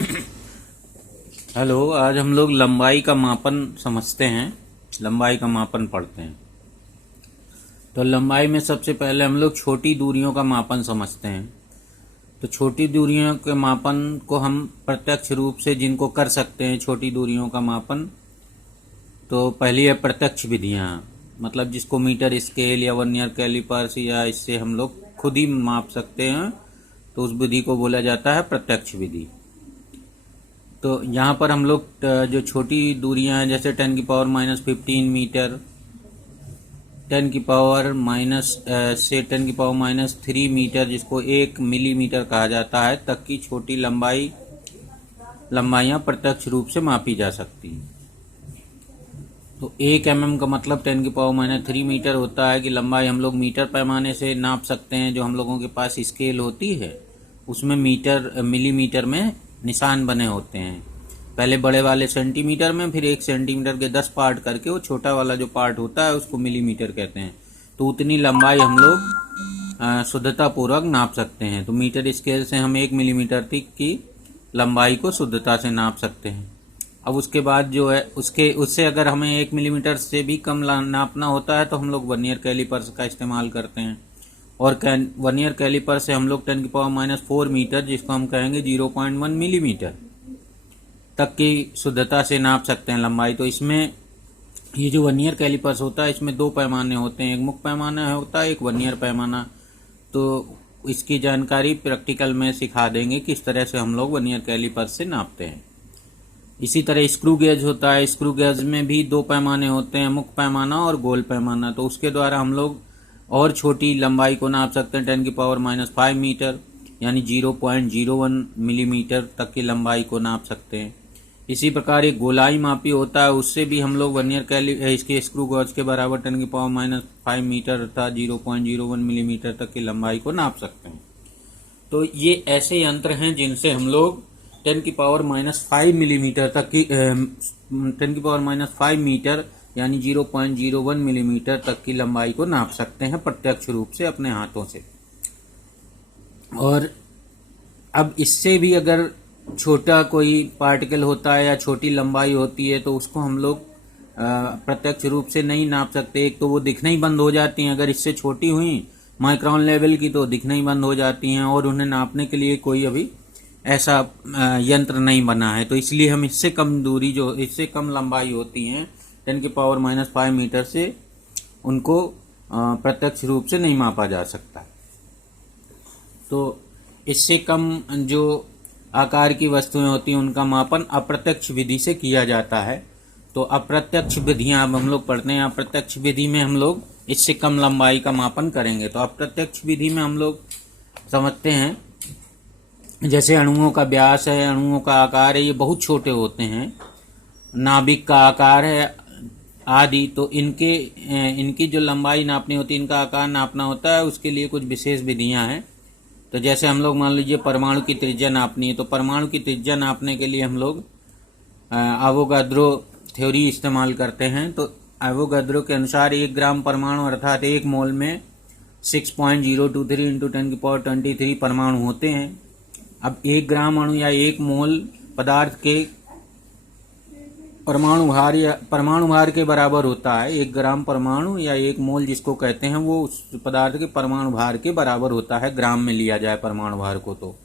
Hello, आज हम लोग लंबाई का मापन समझते हैं। लंबाई का मापन पढ़ते हैं। तो लंबाई में सबसे पहले हम लोग छोटी दूरियों का मापन समझते हैं। तो छोटी दूरियों के मापन को हम प्रत्यक्ष रूप से जिनको कर सकते हैं छोटी दूरियों का मापन, तो पहली है प्रत्यक्ष विधियां, मतलब जिसको मीटर स्केल या वर्नियर कैलिपर्स या इससे हम लोग खुद ही माप सकते हैं, तो उस विधि को बोला जाता है प्रत्यक्ष विधि। तो यहाँ पर हम लोग जो छोटी दूरियां हैं, जैसे 10⁻⁻15 मीटर, 10⁻³ मीटर, जिसको 1 मिलीमीटर कहा जाता है, तक की छोटी लंबाइयां प्रत्यक्ष रूप से मापी जा सकती हैं। तो 1 mm का मतलब 10⁻³ मीटर होता है कि लंबाई हम लोग मीटर पैमाने से नाप सकते हैं। जो हम लोगों के पास स्केल होती है उसमें मिलीमीटर में निशान बने होते हैं। पहले बड़े वाले सेंटीमीटर में, फिर 1 सेंटीमीटर के 10 पार्ट करके वो छोटा वाला जो पार्ट होता है उसको मिलीमीटर कहते हैं। तो उतनी लंबाई हम लोग शुद्धता पूर्वक नाप सकते हैं। तो मीटर स्केल से हम 1 मिलीमीटर तक की लंबाई को शुद्धता से नाप सकते हैं। अब उसके बाद जो है उससे अगर हमें 1 मिलीमीटर से भी कम नापना होता है तो हम लोग वर्नियर कैलिपर्स का इस्तेमाल करते हैं। और वर्नियर कैलिपर से हम लोग 10⁻⁴ मीटर, जिसको हम कहेंगे 0.1 मिलीमीटर तक की शुद्धता से नाप सकते हैं लंबाई। तो इसमें ये जो वर्नियर कैलिपर्स होता है इसमें 2 पैमाने होते हैं, एक मुख्य पैमाना होता है, एक वर्नियर पैमाना। तो इसकी जानकारी प्रैक्टिकल में सिखा देंगे किस तरह से हम लोग वर्नियर कैलिपर्स से नापते हैं। इसी तरह स्क्रू गेज होता है। स्क्रू गेज में भी 2 पैमाने होते हैं, मुख्य पैमाना और गोल पैमाना। तो उसके द्वारा हम लोग और छोटी लंबाई को नाप सकते हैं, 10⁻⁵ मीटर, यानी 0.01 मिलीमीटर तक की लंबाई को नाप सकते हैं। इसी प्रकार एक गोलाई मापी होता है, उससे भी हम लोग वर्नियर इसके स्क्रू गेज के बराबर 10⁻⁵ मीटर अर्थात 0.01 मिलीमीटर तक की लंबाई को नाप सकते हैं। तो ये ऐसे यंत्र हैं जिनसे हम लोग 10⁻⁵ मिलीमीटर तक की 10⁻⁵ मीटर यानी 0.01 मिलीमीटर तक की लंबाई को नाप सकते हैं प्रत्यक्ष रूप से अपने हाथों से। और अब इससे भी अगर छोटा कोई पार्टिकल होता है या छोटी लंबाई होती है तो उसको हम लोग प्रत्यक्ष रूप से नहीं नाप सकते। एक तो वो दिखना ही बंद हो जाती हैं, अगर इससे छोटी हुई माइक्रोन लेवल की तो दिखना ही बंद हो जाती हैं, और उन्हें नापने के लिए कोई अभी ऐसा यंत्र नहीं बना है। तो इसलिए हम इससे कम दूरी, जो इससे कम लंबाई होती हैं 10⁻⁵ मीटर से, उनको प्रत्यक्ष रूप से नहीं मापा जा सकता। तो इससे कम जो आकार की वस्तुएं होती हैं उनका मापन अप्रत्यक्ष विधि से किया जाता है। तो अप्रत्यक्ष विधियां अब हम लोग पढ़ते हैं। अप्रत्यक्ष विधि में हम लोग इससे कम लंबाई का मापन करेंगे। तो अप्रत्यक्ष विधि में हम लोग समझते हैं, जैसे अणुओं का व्यास है, अणुओं का आकार है, ये बहुत छोटे होते हैं, नाभिक का आकार है आदि। तो इनकी जो लंबाई नापनी होती है, इनका आकार नापना होता है, उसके लिए कुछ विशेष विधियां हैं। तो जैसे हम लोग मान लीजिए परमाणु की त्रिज्या नापनी है, तो परमाणु की त्रिज्या नापने के लिए हम लोग एवोगाद्रो थ्योरी इस्तेमाल करते हैं। तो एवोगाद्रो के अनुसार 1 ग्राम परमाणु अर्थात 1 मोल में 6.023 × 10⁻23 परमाणु होते हैं। अब 1 ग्राम अणु या 1 मोल पदार्थ के परमाणु भार के बराबर होता है। 1 ग्राम परमाणु या 1 मोल जिसको कहते हैं वो उस पदार्थ के परमाणु भार के बराबर होता है, ग्राम में लिया जाए परमाणु भार को। तो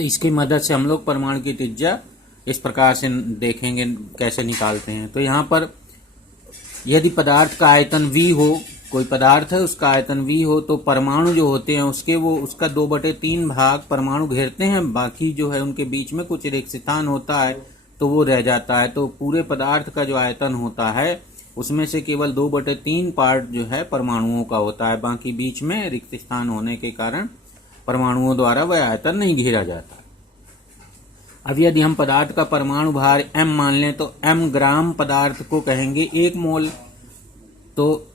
इसकी मदद से हम लोग परमाणु की त्रिज्या इस प्रकार से देखेंगे कैसे निकालते हैं। तो यहाँ पर यदि पदार्थ का आयतन V हो, कोई पदार्थ है उसका आयतन V हो, तो परमाणु जो होते हैं उसका 2/3 भाग परमाणु घेरते हैं, बाकी जो है उनके बीच में कुछ रिक्त स्थान होता है तो वो रह जाता है। तो पूरे पदार्थ का जो आयतन होता है उसमें से केवल 2/3 पार्ट जो है परमाणुओं का होता है, बाकी बीच में रिक्त स्थान होने के कारण परमाणुओं द्वारा वह आयतन नहीं घेरा जाता। अब यदि हम पदार्थ का परमाणु भार m मान लें तो m ग्राम पदार्थ को कहेंगे 1 मोल। तो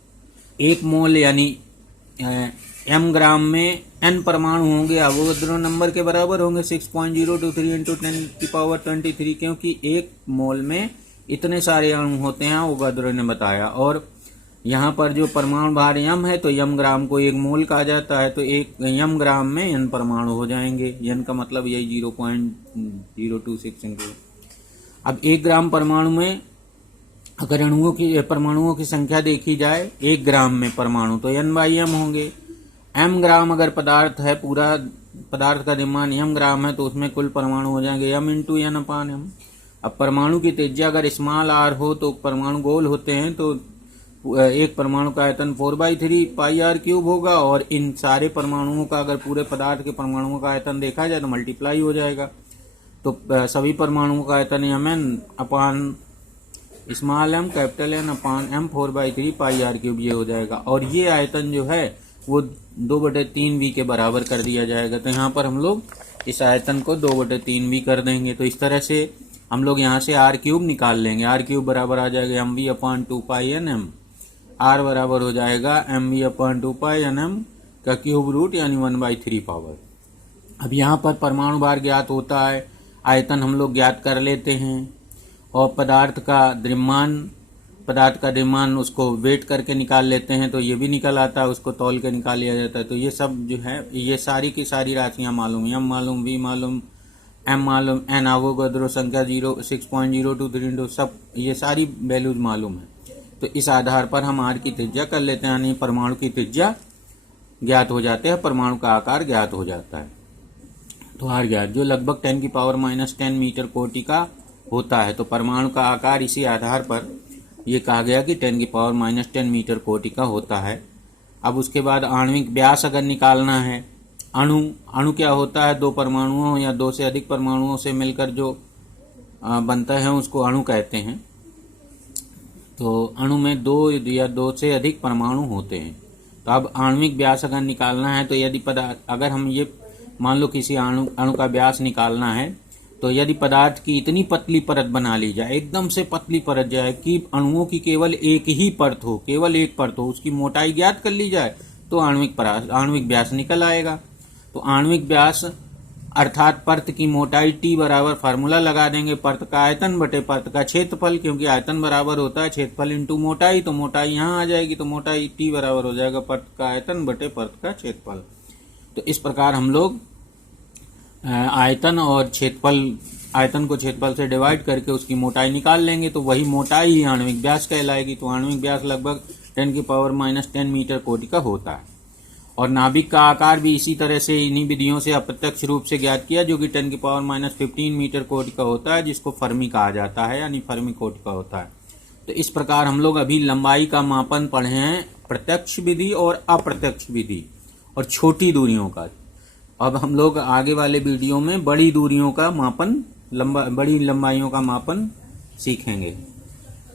1 मोल यानी m ग्राम में n परमाणु होंगे, अवोगाद्रो नंबर के बराबर होंगे 6.023 × 10⁻23, क्योंकि 1 मोल में इतने सारे अणु होते हैं, अवोगाद्रो ने बताया। और यहाँ पर जो परमाणु भार यम है तो यम ग्राम को 1 मोल कहा जाता है, तो 1 यम ग्राम में n परमाणु हो जाएंगे। n का मतलब यही 0.026 इंटू। अब 1 ग्राम परमाणु में अगर परमाणुओं की संख्या देखी जाए 1 ग्राम में परमाणु तो n/m होंगे। m ग्राम अगर पदार्थ है, पूरा पदार्थ का द्रव्यमान m ग्राम है तो उसमें कुल परमाणु हो जाएंगे m इंटू n/m। अब परमाणु की त्रिज्या अगर स्मॉल r हो तो परमाणु गोल होते हैं, तो एक परमाणु का आयतन 4/3 पाई r क्यूब होगा, और इन सारे परमाणुओं का अगर पूरे पदार्थ के परमाणुओं का आयतन देखा जाए तो मल्टीप्लाई हो जाएगा, तो सभी परमाणुओं का आयतन mn/m कैपिटल N/m 4/3 पाई r क्यूब ये हो जाएगा। और ये आयतन जो है वो 2/3v के बराबर कर दिया जाएगा। तो यहाँ पर हम लोग इस आयतन को 2/3v कर देंगे। तो इस तरह से हम लोग यहाँ से r क्यूब निकाल लेंगे। r क्यूब बराबर आ जाएगा mv/2πnm। r बराबर हो जाएगा mv/2πnm का क्यूब रूट यानी 1/3 पावर। अब यहाँ पर परमाणु भार ज्ञात होता है, आयतन हम लोग ज्ञात कर लेते हैं, और पदार्थ का द्रव्यमान उसको वेट करके निकाल लेते हैं, तो ये भी निकल आता है, उसको तौल के निकाल लिया जाता है। तो ये सब जो है ये सारी की सारी राशियां मालूम, m मालूम, v मालूम, m मालूम, n आवोगाद्रो संख्या 6.023 सब ये सारी वैल्यूज मालूम है। तो इस आधार पर हम r की त्रिज्या कर लेते हैं, यानी परमाणु की त्रिज्या ज्ञात हो जाते हैं, परमाणु का आकार ज्ञात हो जाता है। तो r ज्ञात जो लगभग 10⁻⁻10 मीटर कोटि का होता है। तो परमाणु का आकार इसी आधार पर ये कहा गया कि 10⁻10 मीटर कोटि का होता है। अब उसके बाद आणविक व्यास अगर निकालना है, अणु क्या होता है, 2 परमाणुओं या 2 से अधिक परमाणुओं से मिलकर जो बनता है उसको अणु कहते हैं। तो अणु में 2 या 2 से अधिक परमाणु होते हैं। तो अब आणविक व्यास अगर निकालना है तो यदि अगर हम ये मान लो किसी अणु का व्यास निकालना है, तो यदि पदार्थ की इतनी पतली परत बना ली जाए, एकदम से पतली परत जाए कि अणुओं की केवल एक ही परत हो, केवल एक परत हो, उसकी मोटाई ज्ञात कर ली जाए, तो आणविक व्यास निकल आएगा। तो आणविक व्यास अर्थात परत की मोटाई T बराबर फार्मूला लगा देंगे, परत का आयतन बटे परत का क्षेत्रफल, क्योंकि आयतन बराबर होता है क्षेत्रफल इंटू मोटाई, तो मोटाई यहाँ आ जाएगी, तो मोटाई T बराबर हो जाएगा परत का आयतन बटे परत का क्षेत्रफल। तो इस प्रकार हम लोग आयतन और क्षेत्रफल, आयतन को क्षेत्रफल से डिवाइड करके उसकी मोटाई निकाल लेंगे, तो वही मोटाई ही आणविक व्यास कहलाएगी। तो आणविक व्यास लगभग 10⁻10 मीटर कोटि का होता है। और नाभिक का आकार भी इसी तरह से इन्हीं विधियों से अप्रत्यक्ष रूप से ज्ञात किया, जो कि 10⁻15 मीटर कोटि का होता है, जिसको फर्मी कहा जाता है, यानी फर्मी कोटि का होता है। तो इस प्रकार हम लोग अभी लंबाई का मापन पढ़े हैं, प्रत्यक्ष विधि और अप्रत्यक्ष विधि, और छोटी दूरियों का। अब हम लोग आगे वाले वीडियो में बड़ी दूरियों का मापन, बड़ी लंबाइयों का मापन सीखेंगे।